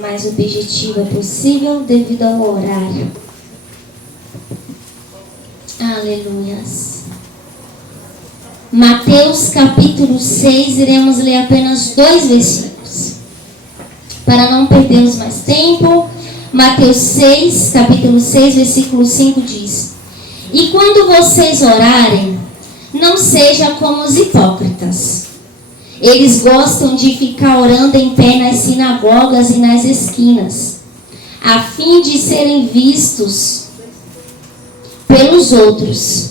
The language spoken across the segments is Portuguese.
mais objetiva possível devido ao horário. Aleluias. Mateus capítulo 6, iremos ler apenas 2 versículos. Para não perdermos mais tempo, Mateus 6, capítulo 6, versículo 5 diz: E quando vocês orarem, não seja como os hipócritas. Eles gostam de ficar orando em pé nas sinagogas e nas esquinas, a fim de serem vistos pelos outros.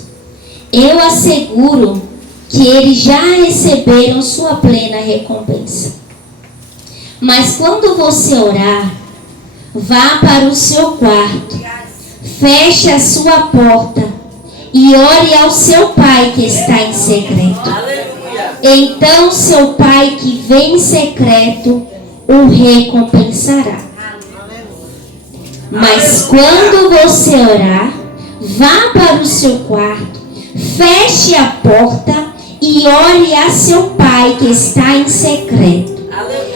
Eu asseguro que eles já receberam sua plena recompensa. Mas quando você orar, vá para o seu quarto, feche a sua porta e ore ao seu Pai que está em secreto. Então seu Pai que vem em secreto o recompensará. Mas quando você orar, vá para o seu quarto, feche a porta e ore a seu Pai que está em secreto.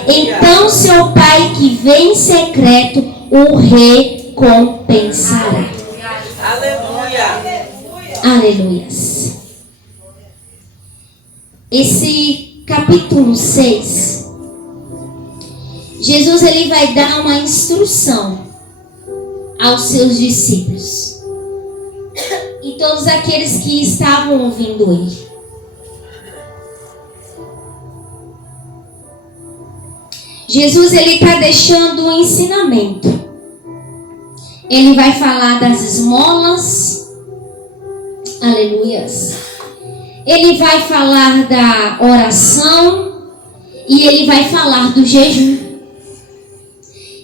Então seu Pai que vem em secreto o recompensará. Aleluia. Aleluias. Esse capítulo 6, Jesus ele vai dar uma instrução aos seus discípulos e todos aqueles que estavam ouvindo ele. Jesus ele está deixando um ensinamento. Ele vai falar das esmolas. Aleluias. Ele vai falar da oração e ele vai falar do jejum.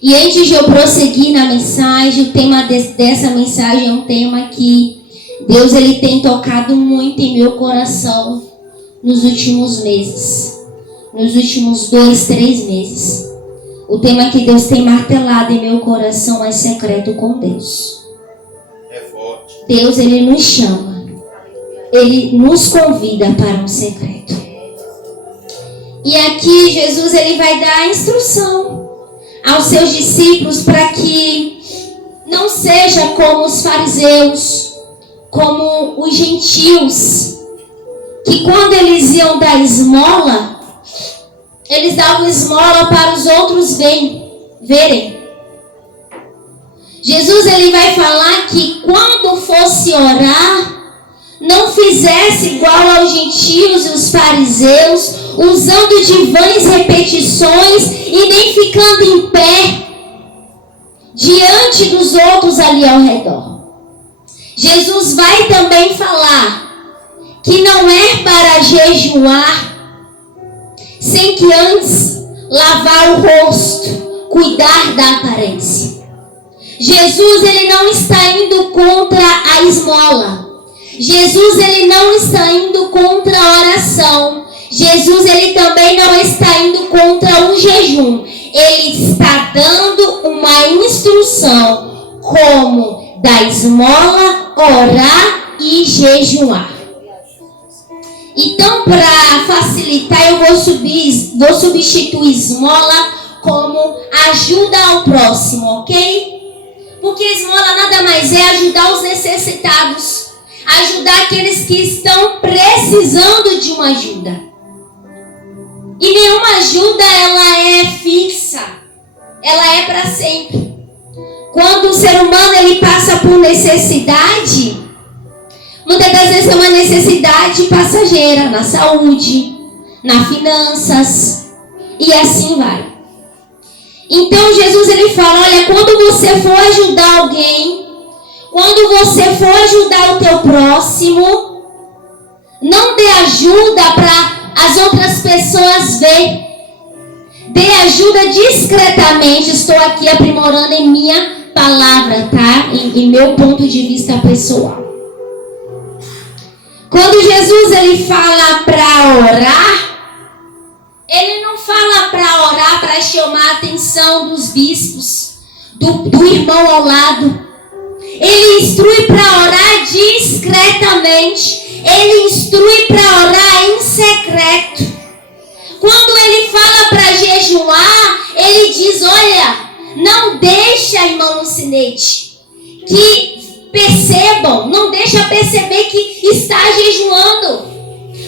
E antes de eu prosseguir na mensagem, o tema dessa mensagem é um tema que Deus ele tem tocado muito em meu coração nos últimos meses. Nos últimos 2, 3 meses. O tema que Deus tem martelado em meu coração é secreto com Deus. É forte. Deus ele nos chama. Ele nos convida para um secreto. E aqui Jesus ele vai dar a instrução aos seus discípulos para que não seja como os fariseus, como os gentios, que quando eles iam dar esmola, eles davam esmola para os outros verem. Jesus ele vai falar que quando fosse orar, não fizesse igual aos gentios e os fariseus, usando de vãs repetições e nem ficando em pé diante dos outros ali ao redor. Jesus vai também falar que não é para jejuar sem que antes lavar o rosto, cuidar da aparência. Jesus ele não está indo contra a esmola. Jesus ele não está indo contra a oração. Jesus ele também não está indo contra o jejum. Ele está dando uma instrução como dar esmola, orar e jejuar. Então, para facilitar, eu vou substituir esmola como ajuda ao próximo, ok? Porque esmola nada mais é ajudar os necessitados. Ajudar aqueles que estão precisando de uma ajuda. E nenhuma ajuda ela é fixa. Ela é para sempre. Quando o ser humano ele passa por necessidade, muitas das vezes é uma necessidade passageira, na saúde, nas finanças, e assim vai. Então Jesus ele fala, olha, quando você for ajudar alguém, quando você for ajudar o teu próximo, não dê ajuda para as outras pessoas ver. Dê ajuda discretamente. Estou aqui aprimorando em minha palavra, tá? Em meu ponto de vista pessoal. Quando Jesus ele fala para orar, ele não fala para orar para chamar a atenção dos bispos, do irmão ao lado. Ele instrui para orar discretamente. Ele instrui para orar em secreto. Quando ele fala para jejuar, ele diz, olha, Não deixa, irmão Lucinete, que percebam, não deixa perceber que está jejuando.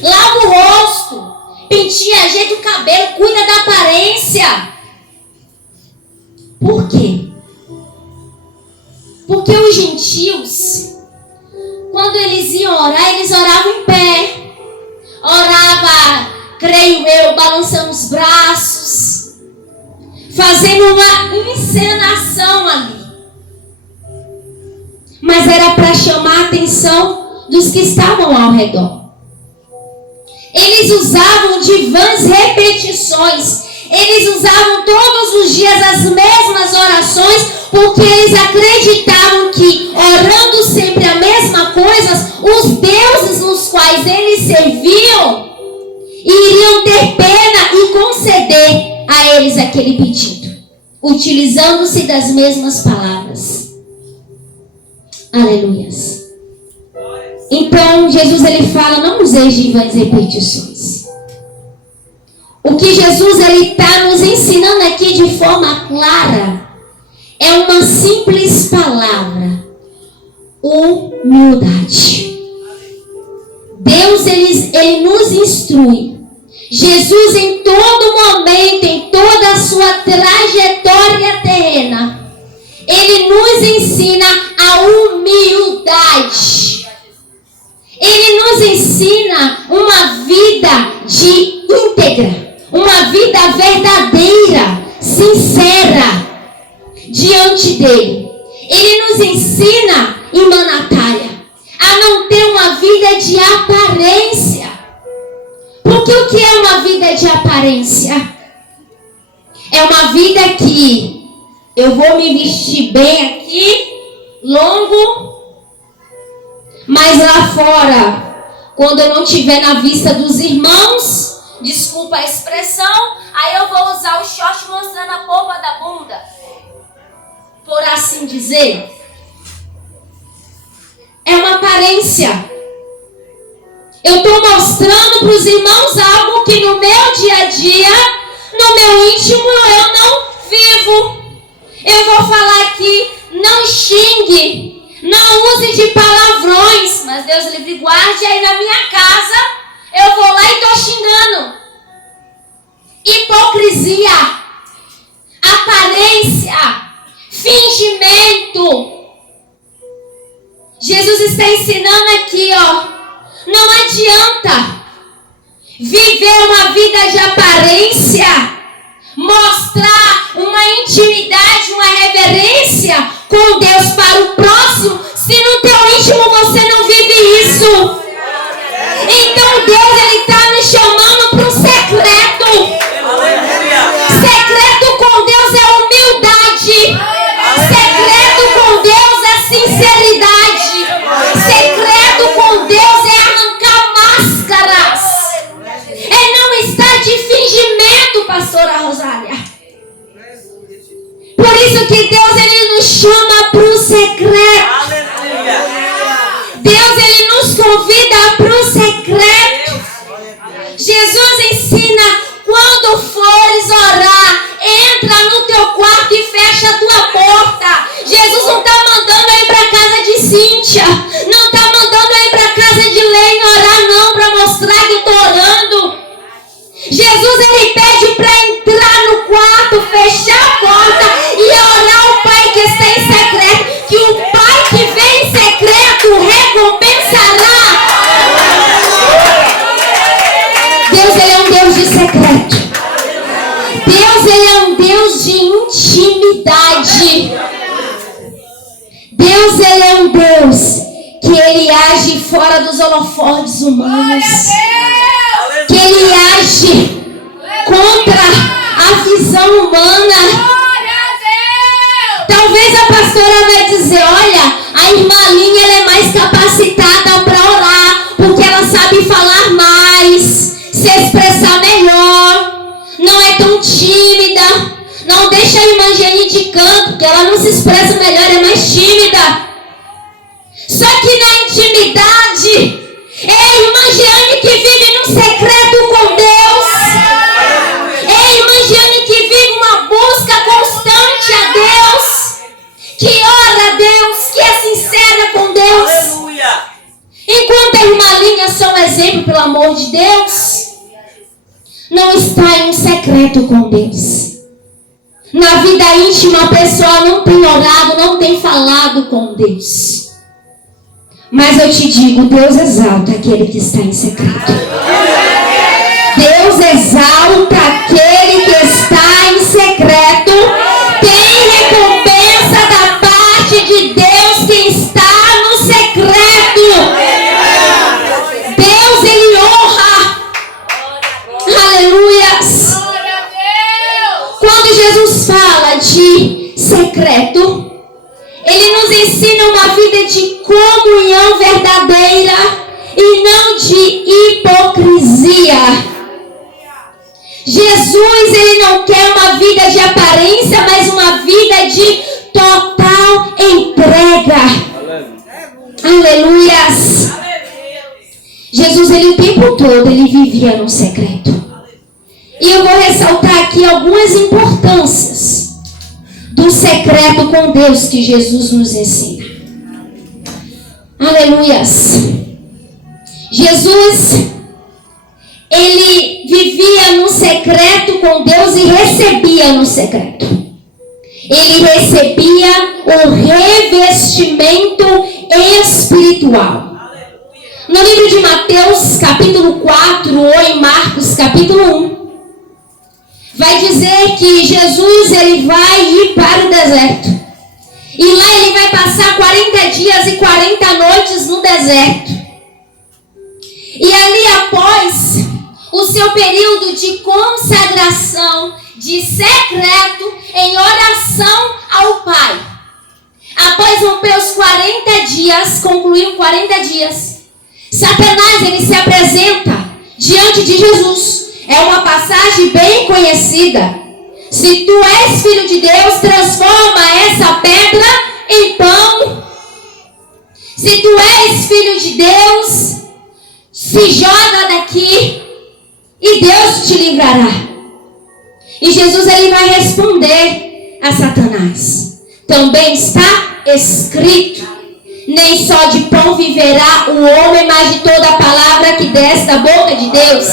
Lava o rosto, penteia, ajeita o cabelo, cuida da aparência. Por quê? Porque os gentios, quando eles iam orar, eles oravam em pé. Orava, creio eu, balançando os braços, fazendo uma encenação ali. Mas era para chamar a atenção dos que estavam ao redor. Eles usavam de vãs repetições. Eles usavam todos os dias as mesmas orações, porque eles acreditavam que, orando sempre a mesma coisa, os deuses nos quais eles serviam iriam ter pena e conceder a eles aquele pedido, utilizando-se das mesmas palavras. Aleluias. Então, Jesus ele fala, não useis de vãs repetições. O que Jesus está nos ensinando aqui de forma clara é uma simples palavra: humildade. Deus ele nos instrui. Jesus em todo momento, em toda a sua trajetória terrena, ele nos ensina a humildade. Ele nos ensina uma vida de íntegra, uma vida verdadeira, sincera diante dele. Ele nos ensina, irmã Natália, a não ter uma vida de aparência. Porque o que é uma vida de aparência? É uma vida que eu vou me vestir bem aqui, longo, mas lá fora, quando eu não estiver na vista dos irmãos, desculpa a expressão, aí eu vou usar o short mostrando a polpa da bunda, por assim dizer. É uma aparência. Eu estou mostrando para os irmãos algo que no meu dia a dia, no meu íntimo, eu não vivo. Eu vou falar aqui, não xingue, não use de palavrões, mas Deus livre guarde, aí na minha casa eu vou lá e estou xingando. Hipocrisia, aparência, fingimento. Jesus está ensinando aqui, ó, não adianta viver uma vida de aparência, mostrar uma intimidade, uma reverência com Deus para o próximo, se no teu íntimo você não vive isso. Então Deus ele está nos chamando para um secreto. Secreto com Deus é humildade. Secreto com Deus é sinceridade. Secreto com Deus é arrancar máscaras. É não estar de fingimento, pastora Rosália. Por isso que Deus ele nos chama para o secreto. Deus ele nos convida para o secreto. Jesus ensina, quando fores orar, entra no teu quarto e fecha a tua porta. Jesus não está mandando aí para casa de Cíntia, não está mandando aí para casa de Lene orar não, para mostrar que estou orando. Jesus ele pede para entrar no quarto, fechar a porta e orar ao Pai que está em secreto, que o Pai que vem em secreto recompensará. Deus ele é um Deus de secreto. Deus ele é um Deus de intimidade. Deus ele é um Deus que ele age fora dos holofotes humanos. Que ele age contra a visão humana. Talvez a pastora vai dizer, olha, a irmã Aline ela é mais capacitada para orar, porque ela sabe falar mais, se expressar melhor, não é tão tímida. Não deixa a irmã Jane de canto, porque ela não se expressa melhor, é mais tímida. Só que na intimidade, é a irmã Jane que vive num secreto com Deus. É a irmã Jane que vive uma busca constante a Deus. minha só um exemplo, pelo amor de Deus. Não está em um secreto com Deus. Na vida íntima, a pessoa não tem orado, não tem falado com Deus. Mas eu te digo, Deus exalta aquele que está em secreto. Deus exalta aquele que está em secreto. Tem recompensa da parte de Deus que está no secreto. Deus, Ele honra. Aleluias. Quando Jesus fala de secreto, Ele nos ensina uma vida de comunhão verdadeira e não de hipocrisia. Jesus, Ele não quer uma vida de aparência, mas uma vida de total entrega. Aleluias. Jesus, Ele o tempo todo, Ele vivia no secreto. E eu vou ressaltar aqui algumas importâncias do secreto com Deus que Jesus nos ensina. Aleluias. Jesus, Ele vivia no secreto com Deus e recebia no secreto. Ele recebia o revestimento espiritual. No livro de Mateus, capítulo 4, ou em Marcos, capítulo 1, vai dizer que Jesus, Ele vai ir para o deserto. E lá Ele vai passar 40 dias e 40 noites no deserto. E ali, após o seu período de consagração, de secreto, em oração ao Pai, após romper os 40 dias, concluir 40 dias, Satanás, ele se apresenta diante de Jesus. É uma passagem bem conhecida. Se tu és filho de Deus, transforma essa pedra em pão. Se tu és filho de Deus, se joga daqui e Deus te livrará. E Jesus, ele vai responder a Satanás. Também está escrito: nem só de pão viverá o homem, mas de toda a palavra que desce da boca de Deus.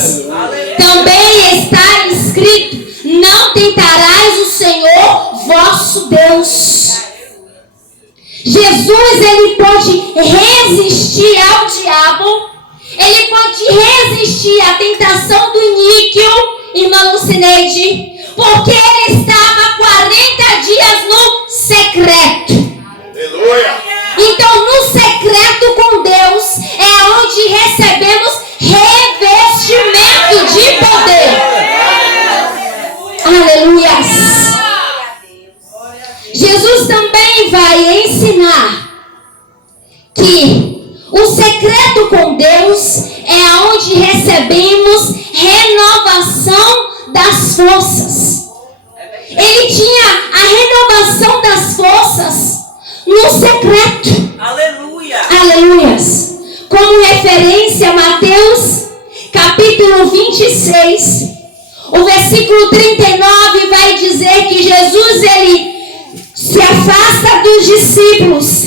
Também está escrito: não tentarás o Senhor vosso Deus. Jesus, ele pode resistir ao diabo. Ele pode resistir à tentação do iníquo, irmã Lucineide, porque ele estava 40 dias no secreto. Aleluia. Então, no secreto com Deus é onde recebemos revestimento de poder. Aleluias. Jesus também vai ensinar que o secreto com Deus é onde recebemos renovação das forças. Ele tinha a renovação das forças no secreto. Aleluia. Aleluias. Como referência, Mateus capítulo 26, o versículo 39 vai dizer que Jesus, ele se afasta dos discípulos.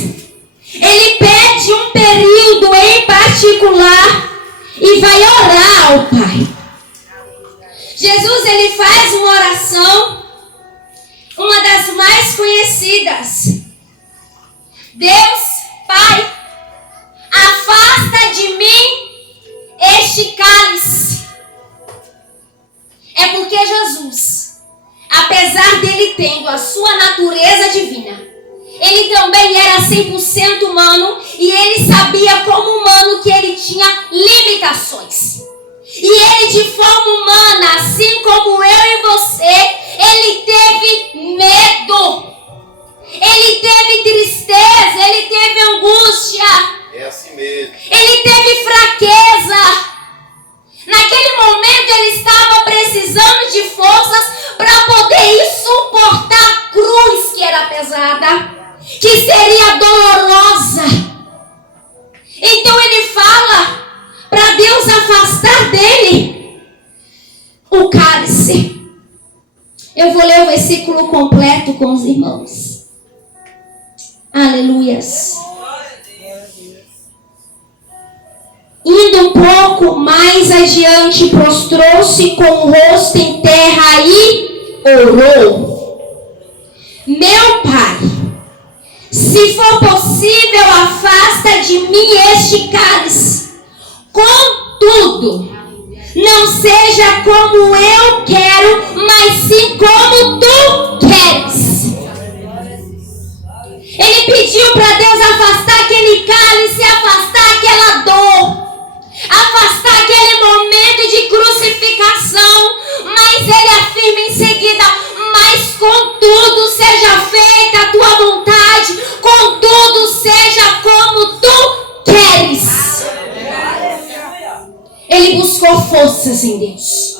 Ele pede um período em particular e vai orar ao Pai. Jesus, ele faz uma oração, uma das mais conhecidas. Deus, Pai, afasta de mim este cálice. É porque Jesus, apesar dele tendo a sua natureza divina, ele também era 100% humano e ele sabia como humano que ele tinha limitações. E ele, de forma humana, assim como eu e você, ele teve medo. Ele teve tristeza, ele teve angústia. É assim mesmo. Ele teve fraqueza. Naquele momento ele estava precisando de forças para poder suportar a cruz que era pesada, que seria dolorosa. Então ele fala para Deus afastar dele o cálice. Eu vou ler o versículo completo com os irmãos. Aleluias. Indo um pouco mais adiante, prostrou-se com o rosto em terra e orou: Meu Pai, se for possível, afasta de mim este cálice. Contudo, não seja como eu quero, mas sim como tu queres. Ele pediu para Deus afastar aquele cálice, afastar aquela dor, afastar aquele momento de crucificação. Mas ele afirma em seguida: mas contudo seja feita a tua vontade, contudo seja como tu queres. Ele buscou forças em Deus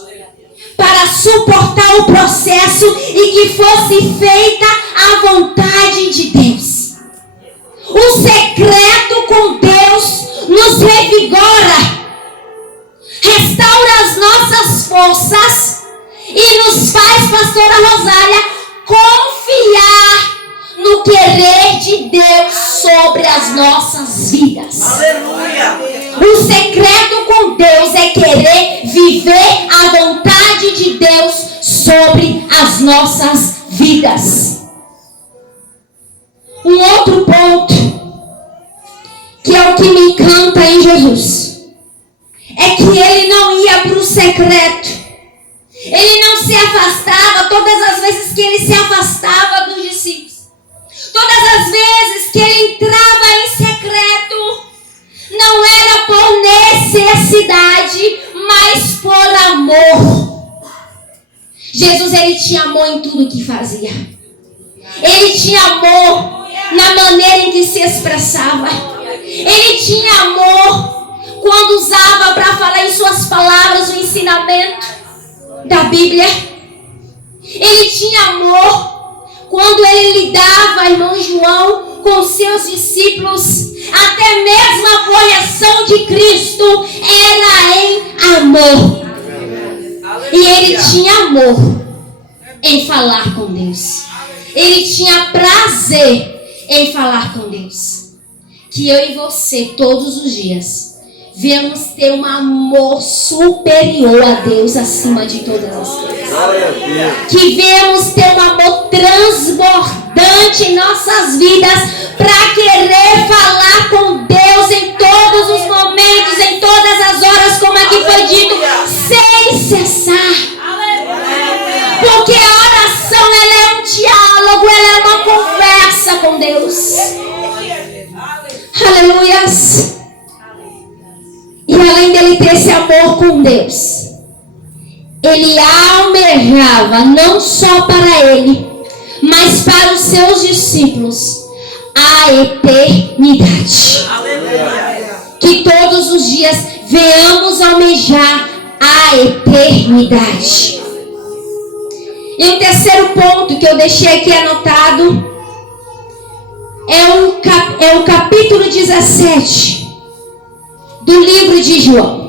para suportar o processo e que fosse feita a vontade de Deus. O secreto com Deus nos revigora, restaura as nossas forças e nos faz, pastora Rosália, confiar no querer de Deus sobre as nossas vidas. Aleluia! O secreto com Deus é querer viver a vontade de Deus sobre as nossas vidas. Um outro ponto, que é o que me encanta em Jesus, é que ele não ia para o secreto. Ele não se afastava todas as vezes que ele se afastava dos discípulos. Todas as vezes que ele entrava em secreto, não era por necessidade, mas por amor. Jesus, ele tinha amor em tudo que fazia. Ele tinha amor na maneira em que se expressava. Ele tinha amor quando usava para falar em suas palavras o ensinamento da Bíblia. Ele tinha amor quando ele lidava, irmão João, com seus discípulos. Até mesmo a correção de Cristo era em amor. E ele tinha amor em falar com Deus. Ele tinha prazer em falar com Deus. Que eu e você, todos os dias, venhamos ter um amor superior a Deus acima de todas as coisas. Que venhamos ter um amor transbordante em nossas vidas para querer falar com Deus em todos os momentos, em todas as horas, como aqui foi dito, sem cessar. Porque a oração, ela é um diálogo, ela é uma conversa com Deus. Aleluias. E além dele ter esse amor com Deus, ele almejava não só para ele, mas para os seus discípulos a eternidade. Que todos os dias venhamos almejar a eternidade. E o terceiro ponto que eu deixei aqui anotado é o capítulo 17 do livro de João.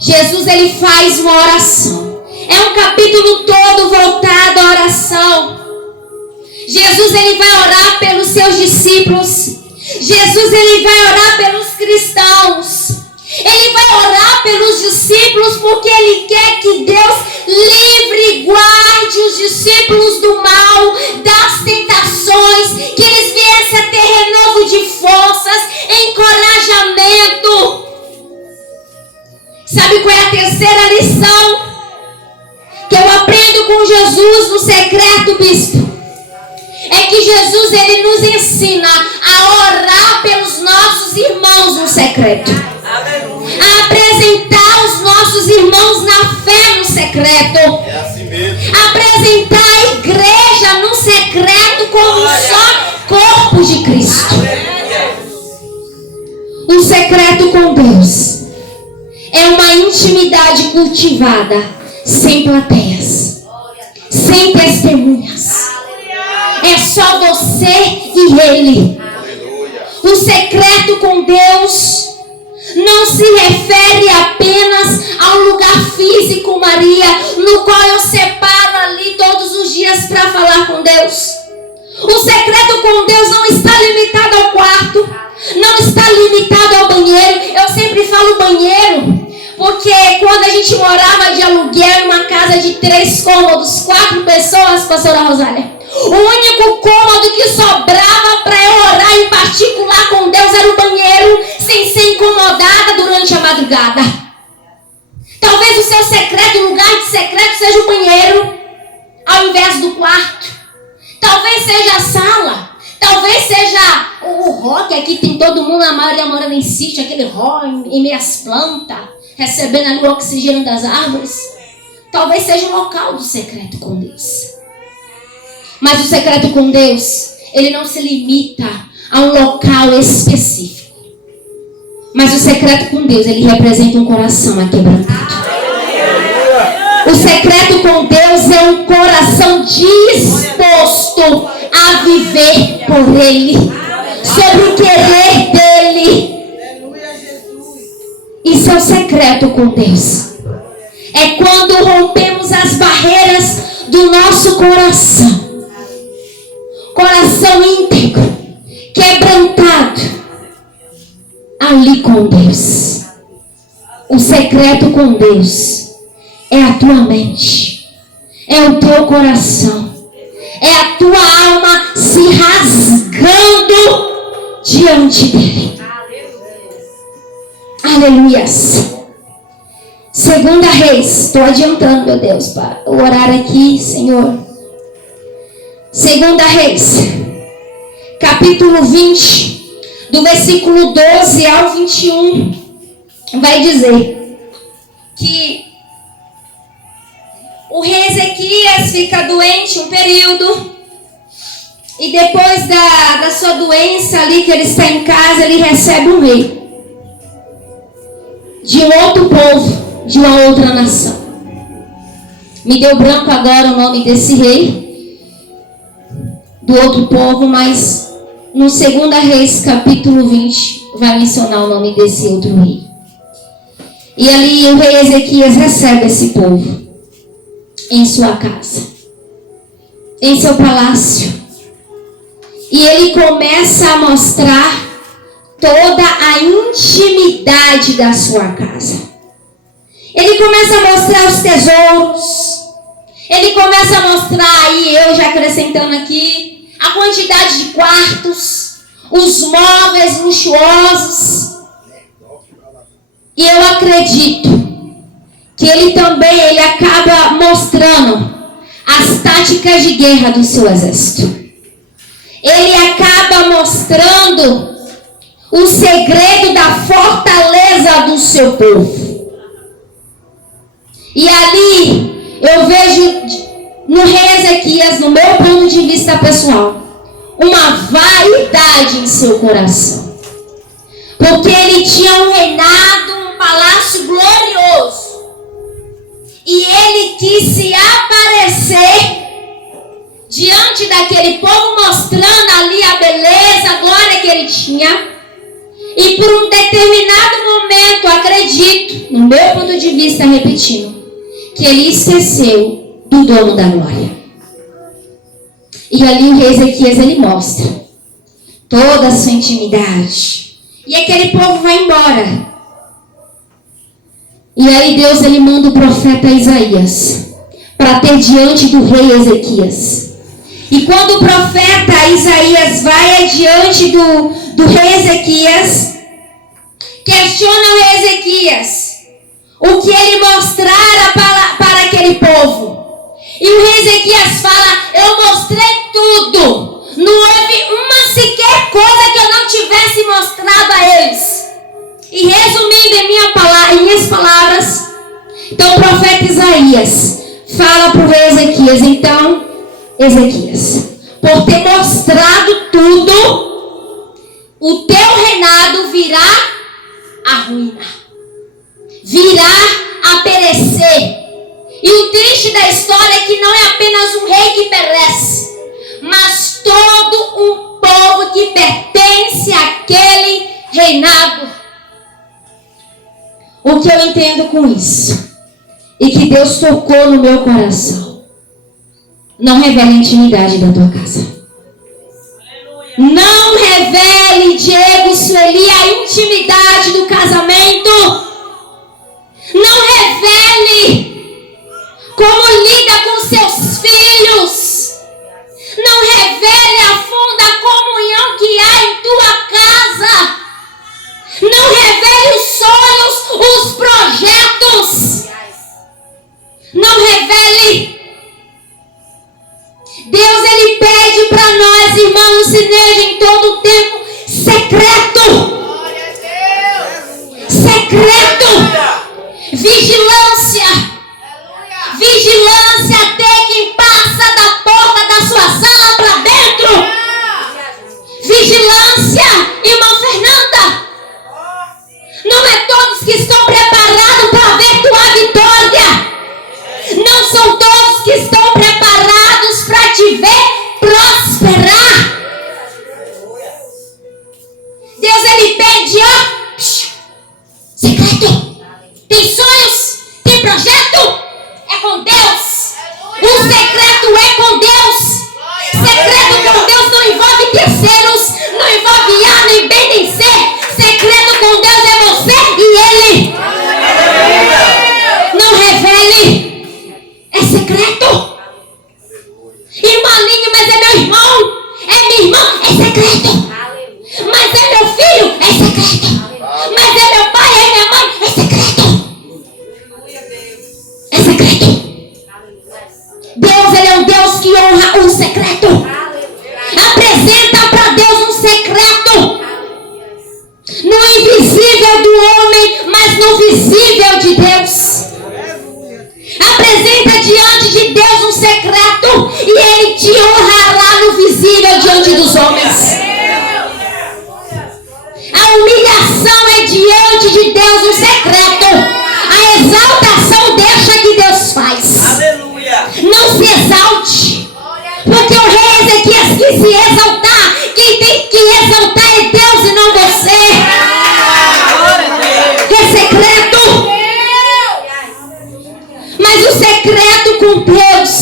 Jesus, ele faz uma oração. É um capítulo todo voltado à oração. Jesus, ele vai orar pelos seus discípulos. Jesus, ele vai orar pelos cristãos. Ele vai orar pelos discípulos porque ele quer que Deus livre e guarde os discípulos do mal, das tentações, que eles viessem a ter renovo de forças, encorajamento. Sabe qual é a terceira lição que eu aprendo com Jesus no secreto, bispo? É que Jesus, ele nos ensina a orar pelos nossos irmãos no secreto. A apresentar os nossos irmãos na fé no secreto. É assim mesmo. Apresentar a igreja no secreto como um só corpo de Cristo. O secreto com Deus é uma intimidade cultivada, sem plateias, sem testemunhas. É só você e Ele. Aleluia. O secreto com Deus não se refere apenas ao lugar físico, Maria, no qual eu separo ali todos os dias para falar com Deus. O secreto com Deus não está limitado ao quarto, não está limitado ao banheiro. Eu sempre falo banheiro, porque quando a gente morava de aluguel em uma casa de 3 cômodos, 4 pessoas, pastora Rosália, o único cômodo que sobrava para eu orar em particular com Deus era o banheiro, sem ser incomodada durante a madrugada. Talvez o seu secreto, o lugar de secreto seja o banheiro, ao invés do quarto. Talvez seja a sala. Talvez seja o hall, que aqui tem todo mundo, a maioria morando em sítio, aquele hall em meias plantas, recebendo ali o oxigênio das árvores. Talvez seja o local do secreto com Deus. Mas o secreto com Deus, ele não se limita a um local específico. Mas o secreto com Deus, ele representa um coração aquebrantado. O secreto com Deus é um coração disposto a viver por Ele, sobre o querer dEle. Isso é o secreto com Deus. É quando rompemos as barreiras do nosso coração. Coração íntegro, quebrantado, ali com Deus. O secreto com Deus é a tua mente, é o teu coração, é a tua alma se rasgando diante dele. Aleluias. 2 Reis, estou adiantando, meu Deus, para o horário aqui, Senhor. 2 Reis, capítulo 20, do versículo 12 ao 21, vai dizer que o rei Ezequias fica doente um período, e depois da sua doença ali, que ele está em casa, ele recebe um rei de um outro povo, de uma outra nação. Me deu branco agora o nome desse rei do outro povo, mas no 2 Reis capítulo 20 vai mencionar o nome desse outro rei. E ali o rei Ezequias recebe esse povo em sua casa, em seu palácio, e ele começa a mostrar toda a intimidade da sua casa. Ele começa a mostrar os tesouros. Ele começa a mostrar aí, eu já acrescentando aqui, a quantidade de quartos, os móveis luxuosos. E eu acredito que ele acaba mostrando as táticas de guerra do seu exército. Ele acaba mostrando o segredo da fortaleza do seu povo. E ali eu vejo no rei Ezequias, no meu ponto de vista pessoal, uma vaidade em seu coração. Porque ele tinha um reinado, um palácio glorioso. E ele quis se aparecer diante daquele povo, mostrando ali a beleza, a glória que ele tinha. E por um determinado momento, acredito, no meu ponto de vista, repetindo, que ele esqueceu do dono da glória. E ali o rei Ezequias, ele mostra toda a sua intimidade. E aquele povo vai embora. E aí Deus, ele manda o profeta Isaías para ter diante do rei Ezequias. E quando o profeta Isaías vai adiante do rei Ezequias, questiona o rei Ezequias o que ele mostrara para aquele povo. E o rei Ezequias fala: eu mostrei tudo. Não houve uma sequer coisa que eu não tivesse mostrado a eles. E resumindo em minhas palavras, então o profeta Isaías fala para o rei Ezequias: então, Ezequias, por ter mostrado tudo, o teu reinado virá a ruína, virá a perecer. E o triste da história é que não é apenas um rei que perece, mas todo um povo que pertence àquele reinado. O que eu entendo com isso, e que Deus tocou no meu coração: não revele a intimidade da tua casa. Não revele, Diego, isso, Eli, a intimidade do casamento. Não revele como lida com seus filhos. Não revele a funda comunhão que há em tua casa. Não revele os sonhos, os projetos. Não revele. Deus, Ele pede para nós, irmãos, no cinema, em todo o tempo, secreto. Secreto. Vigilância. Vigilância até quem passa da porta da sua sala para dentro. Vigilância, irmã Fernanda. Não é todos que estão preparados para ver tua vitória. Não são todos que estão preparados para te ver prosperar. Deus, Ele pede, ó, secreto. Tem sonhos, tem projeto, é com Deus. O secreto é com Deus. Secreto com Deus não envolve terceiros, não envolve A, nem B, nem C. Secreto com Deus é você e Ele. Não revele. É secreto. Irmã Aline, mas é meu irmão. É minha irmã, é secreto. Mas é meu filho, é secreto. Mas é meu pai, é minha mãe, é secreto. É secreto. Deus, Ele é um Deus que honra o secreto. Apresenta para Deus um secreto. No invisível do homem, mas no visível de Deus. Apresenta diante de Deus um secreto e Ele te honrará no visível diante dos homens. A humilhação é diante de Deus um secreto. A exaltação deixa que Deus faz. Não se exalte, porque o rei Ezequias quis se exaltar. Quem tem que exaltar é Deus e não você. É secreto. Mas o secreto com Deus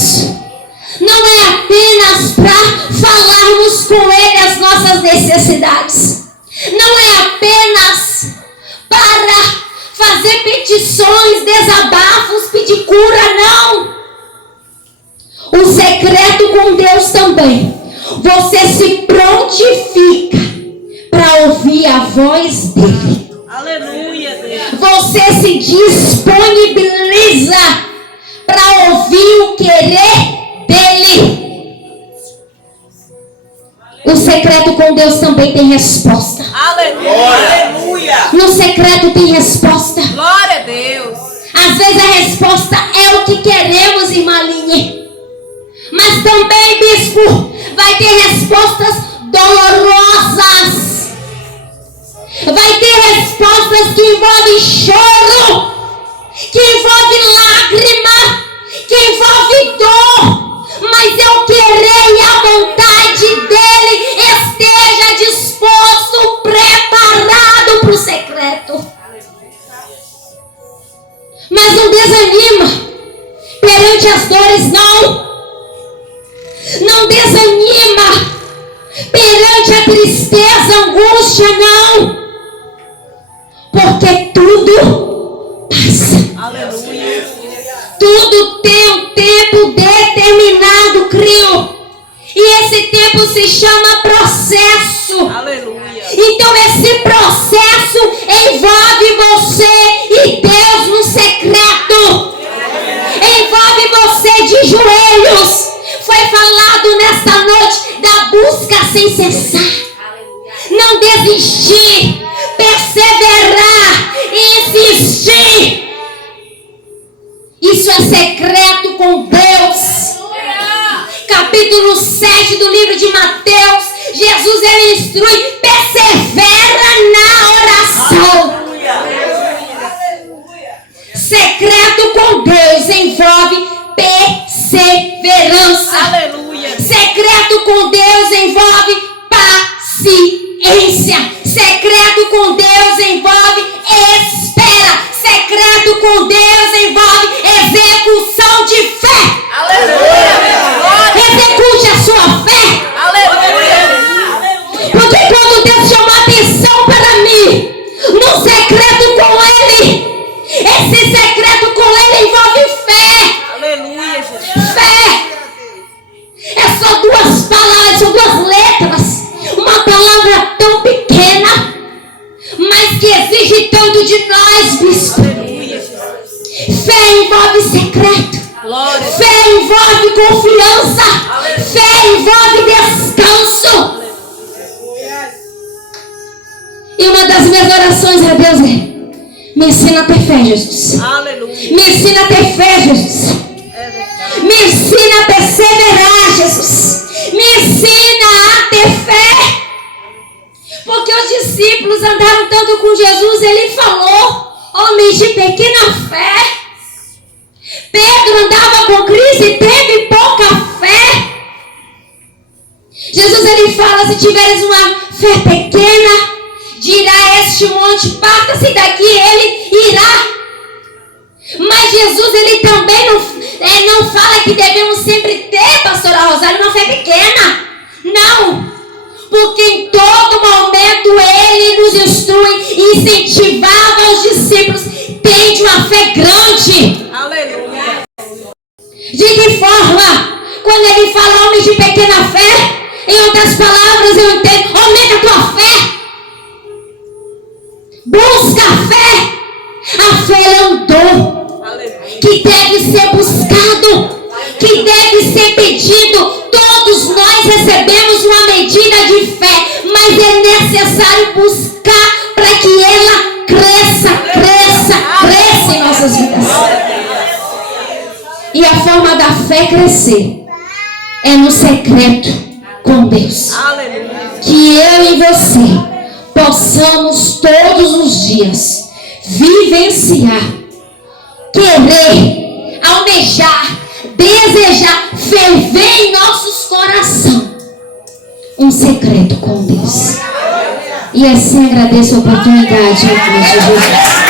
não é apenas para falarmos com Ele as nossas necessidades. Não é apenas para fazer petições, desabafos, pedir cura, não. O secreto com Deus também. Você se prontifica para ouvir a voz dEle. Aleluia, Deus. Você se disponibiliza para ouvir o querer dEle. O secreto com Deus também tem resposta. Aleluia. No secreto tem resposta. Glória a Deus. Às vezes a resposta é o que queremos, irmã Aline. Mas também, bispo, vai ter respostas dolorosas. Vai ter respostas que envolvem choro, que envolvem lágrima, que envolvem dor. Mas é o querer e a vontade dEle. Esteja disposto, preparado para o secreto. Mas não desanima perante as dores, não. Não desanima perante a tristeza, a angústia, não. Porque tudo passa. Aleluia. Tudo tem um tempo determinado, criou. E esse tempo se chama processo. Aleluia. Então esse processo envolve você e Deus no secreto. Envolve você de joelhos. Foi falado nesta noite da busca sem cessar. Não desistir, perseverar, insistir. Isso é secreto com Deus. Capítulo 7 do livro de Mateus. Jesus, Ele instrui: persevera na oração. Secreto com Deus envolve perseverança. Aleluia. Secreto com Deus envolve paciência. Secreto com Deus envolve espera. Secreto com Deus envolve execução de fé. Aleluia. Execute a sua fé. Aleluia. Porque quando Deus chama a atenção para confiança. Fé envolve descanso. E uma das minhas orações a Deus é: me ensina a ter fé, Jesus. Aleluia. Me ensina a ter fé, Jesus. Me ensina a perseverar, Jesus. Me ensina a ter fé. Porque os discípulos andaram tanto com Jesus, ele falou: homens de pequena fé. Pedro andava com Cristo e teve pouca fé. Jesus, ele fala: se tiveres uma fé pequena, dirá a este monte, parta-se daqui, ele irá. Mas Jesus, ele também não fala que devemos sempre ter, pastora Rosário, uma fé pequena. Não. Porque em todo momento ele nos instrui e incentivava os discípulos: tende uma fé grande. Aleluia. De que forma? Quando ele fala homens de pequena fé, em outras palavras eu entendo: aumenta a tua fé. Busca a fé. A fé é um dom que deve ser buscado, que deve ser pedido. Todos nós recebemos uma medida de fé, mas é necessário buscar para que ela cresça em nossas vidas. E a forma da fé crescer é no secreto com Deus. Que eu e você possamos todos os dias vivenciar, querer, almejar, desejar, ferver em nossos corações um secreto com Deus. E assim agradeço a oportunidade, em Cristo Jesus.